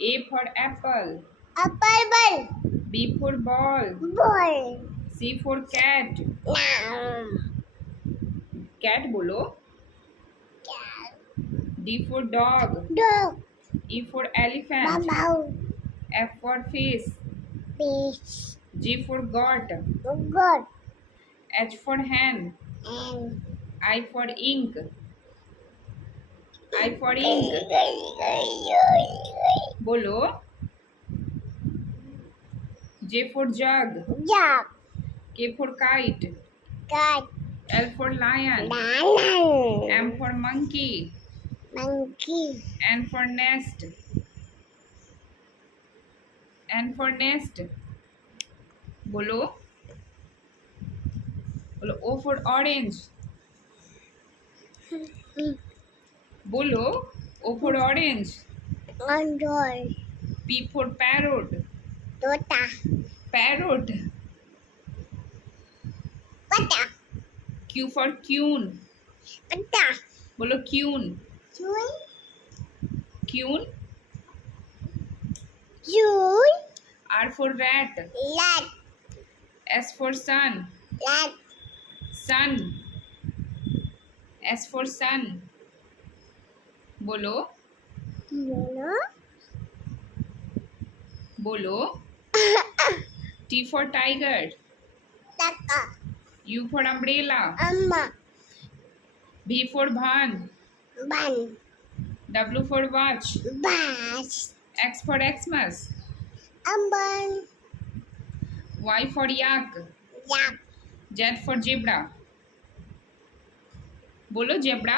A for apple. Apple ball. B for ball. Ball. C for cat. Now. Cat बोलो. Cat. D for dog. Dog. E for elephant. Bamboo. F for face. Fish. G for goat. God. H for hen. And. I for ink. I for ink. बोलो. J for jug. Dog. K for kite. Cat. L for lion. Lion. M for monkey. Monkey. N for nest. N for nest. बोलो. बोलो. O for orange. बोलो. O for orange. Android. P for parrot. Tota. Parrot. Pata. Q for queen. Pata. बोलो queen. Joy. Queen. Joy. R for rat. Lat. S for sun. Lat. Sun. S for sun. बोलो. Mono. बोलो. T for tiger. Taka. U for umbrella. Amma. V for van. Ban. W for watch. Bash. X for Xmas. Amban. Y for yak. Yak. Z for zebra. बोलो zebra.